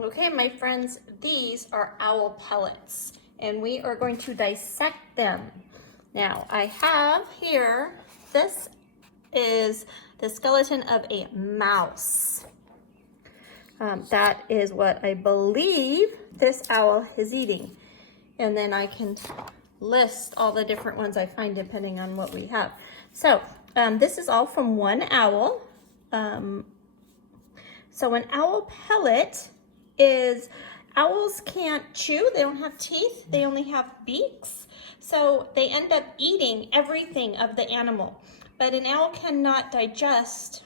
Okay, my friends, these are owl pellets, and we are going to dissect them. Now, I have here, this is the skeleton of a mouse. That is what I believe this owl is eating. And then I can list all the different ones I find depending on what we have. So, this is all from one owl. So an owl pellet is, owls can't chew, they don't have teeth, they only have beaks. So they end up eating everything of the animal. But an owl cannot digest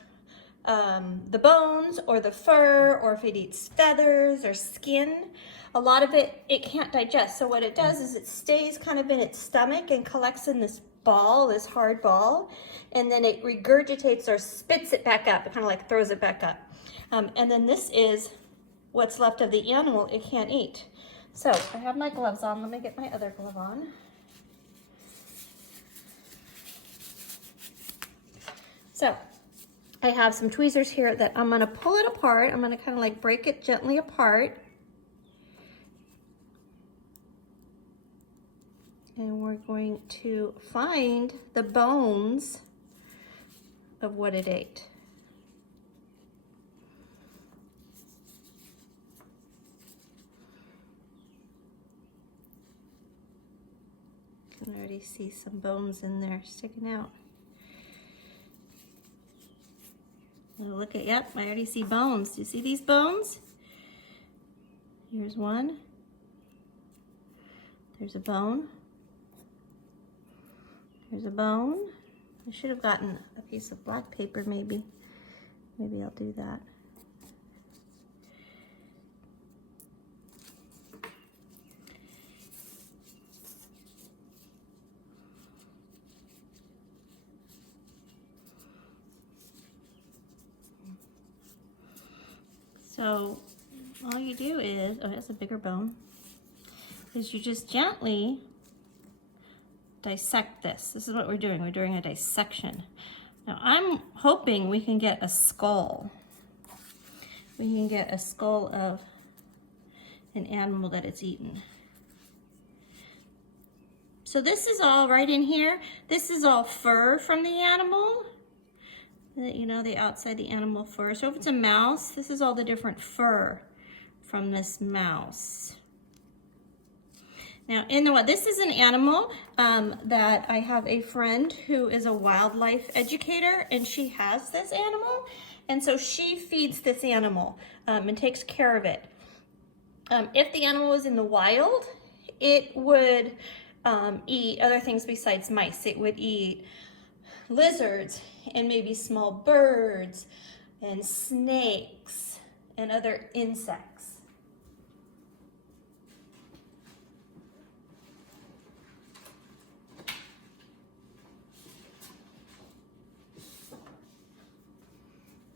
the bones or the fur, or if it eats feathers or skin. A lot of it can't digest. So what it does is it stays kind of in its stomach and collects in this ball, this hard ball, and then it regurgitates or spits it back up. It kind of like throws it back up. And then this is what's left of the animal it can't eat. So I have my gloves on. Let me get my other glove on. So I have some tweezers here that I'm gonna pull it apart. I'm gonna kind of like break it gently apart. And we're going to find the bones of what it ate. I can already see some bones in there sticking out. Oh, look at, yep, I already see bones. Do you see these bones? Here's one. There's a bone. There's a bone. I should have gotten a piece of black paper maybe. Maybe I'll do that. So all you do is, oh, that's a bigger bone, is you just gently dissect this. This is what we're doing. We're doing a dissection. Now I'm hoping we can get a skull. We can get a skull of an animal that it's eaten. So this is all right in here. This is all fur from the animal. You know, the outside the animal fur. So if it's a mouse, this is all the different fur from this mouse. Now, this is an animal that I have a friend who is a wildlife educator, and she has this animal, and so she feeds this animal and takes care of it. If the animal was in the wild, it would eat other things besides mice. It would eat lizards and maybe small birds and snakes and other insects.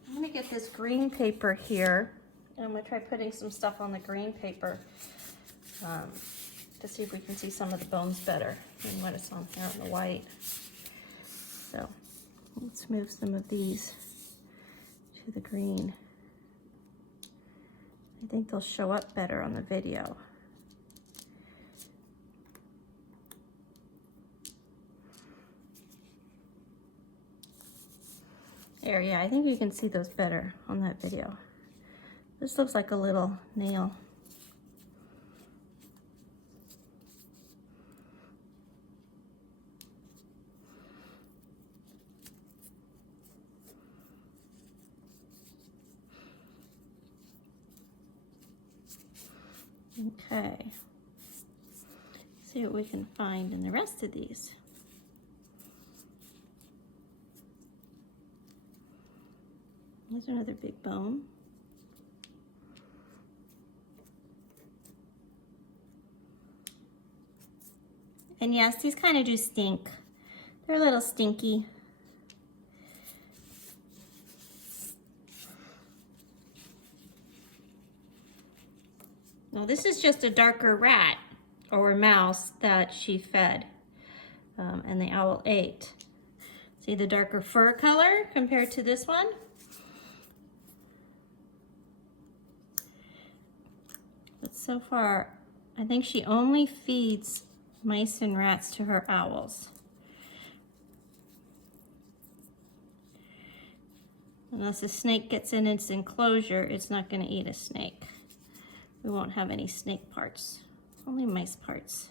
I'm gonna get this green paper here, and I'm gonna try putting some stuff on the green paper to see if we can see some of the bones better than what it's on here in the white. So let's move some of these to the green. I think they'll show up better on the video. There, yeah, I think you can see those better on that video. This looks like a little nail. Okay, see what we can find in the rest of these. Here's another big bone. And yes, these kind of do stink. They're a little stinky. Now this is just a darker rat or a mouse that she fed and the owl ate. See the darker fur color compared to this one? So far, I think she only feeds mice and rats to her owls. Unless a snake gets in its enclosure, it's not going to eat a snake. We won't have any snake parts, only mice parts.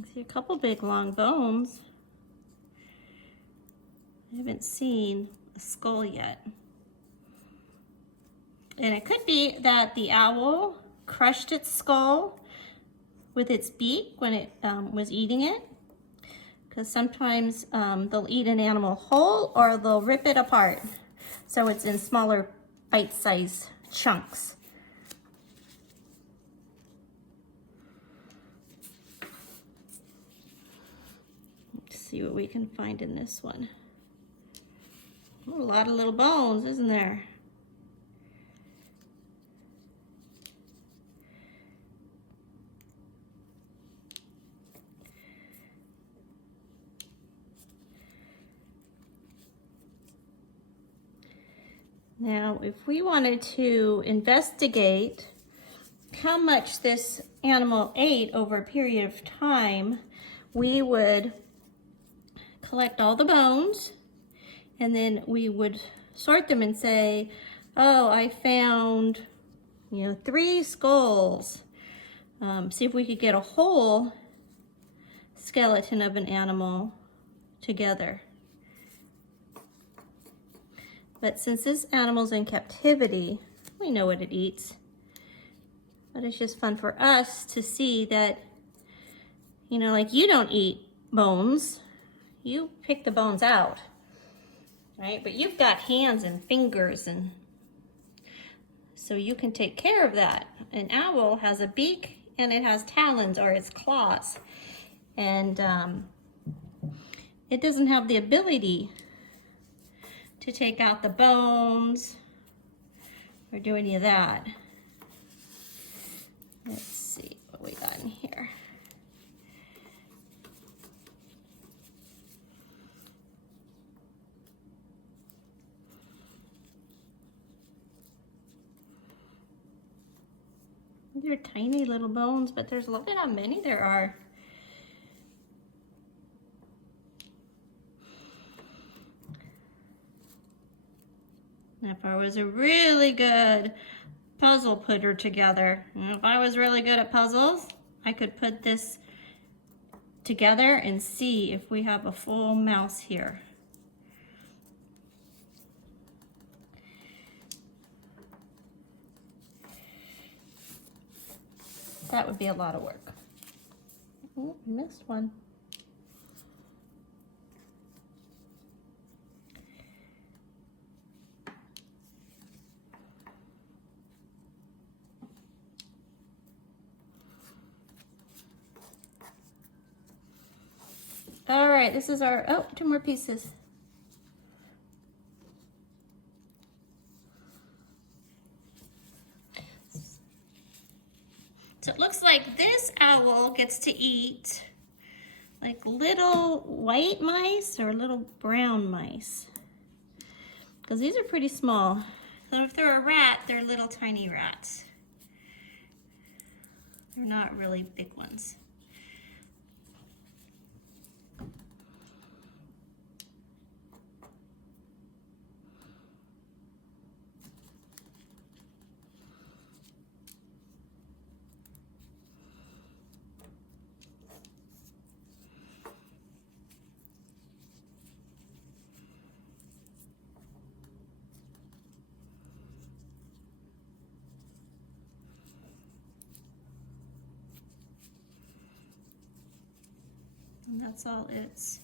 I see a couple big long bones. I haven't seen a skull yet. And it could be that the owl crushed its skull with its beak when it was eating it. Because sometimes they'll eat an animal whole or they'll rip it apart. So it's in smaller bite-sized chunks. Let's see what we can find in this one. Oh, a lot of little bones, isn't there? Now, if we wanted to investigate how much this animal ate over a period of time, we would collect all the bones and then we would sort them and say, oh, I found, 3 skulls. See if we could get a whole skeleton of an animal together. But since this animal's in captivity, we know what it eats. But it's just fun for us to see that, like you don't eat bones. You pick the bones out, right? But you've got hands and fingers, and so you can take care of that. An owl has a beak and it has talons, or its claws. And it doesn't have the ability to take out the bones or do any of that. Let's see what we got in here. They're tiny little bones, but look at how many there are. If I was a really good puzzle putter together, if I was really good at puzzles, I could put this together and see if we have a full mouse here. That would be a lot of work. Oh, missed one. All right, this is our, 2 more pieces. So it looks like this owl gets to eat like little white mice or little brown mice. Because these are pretty small. So if they're a rat, they're little tiny rats. They're not really big ones. And that's all its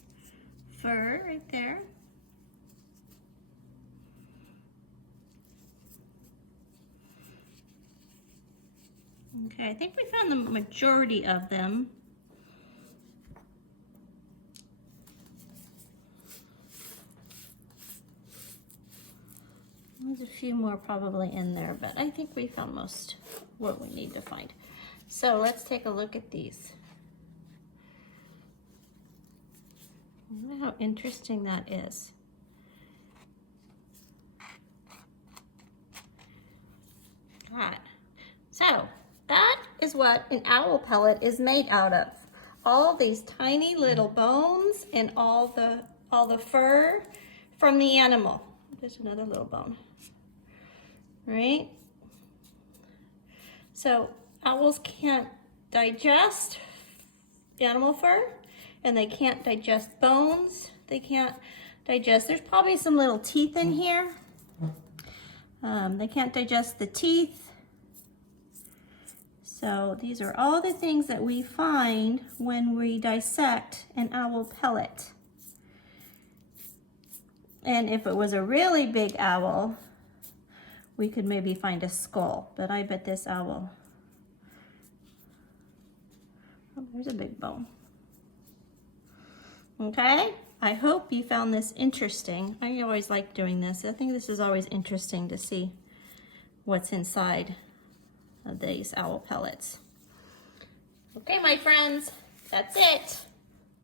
fur right there. Okay, I think we found the majority of them. There's a few more probably in there, but I think we found most what we need to find. So let's take a look at these. Look how interesting that is. is what an owl pellet is made out of. All these tiny little bones and all the fur from the animal. There's another little bone, right? So owls can't digest animal fur, and they can't digest bones. They can't digest, there's probably some little teeth in here. They can't digest the teeth. So these are all the things that we find when we dissect an owl pellet. And if it was a really big owl, we could maybe find a skull, but I bet this owl, oh, there's a big bone. Okay, I hope you found this interesting. I always like doing this. I think this is always interesting to see what's inside of these owl pellets. Okay, my friends, that's it.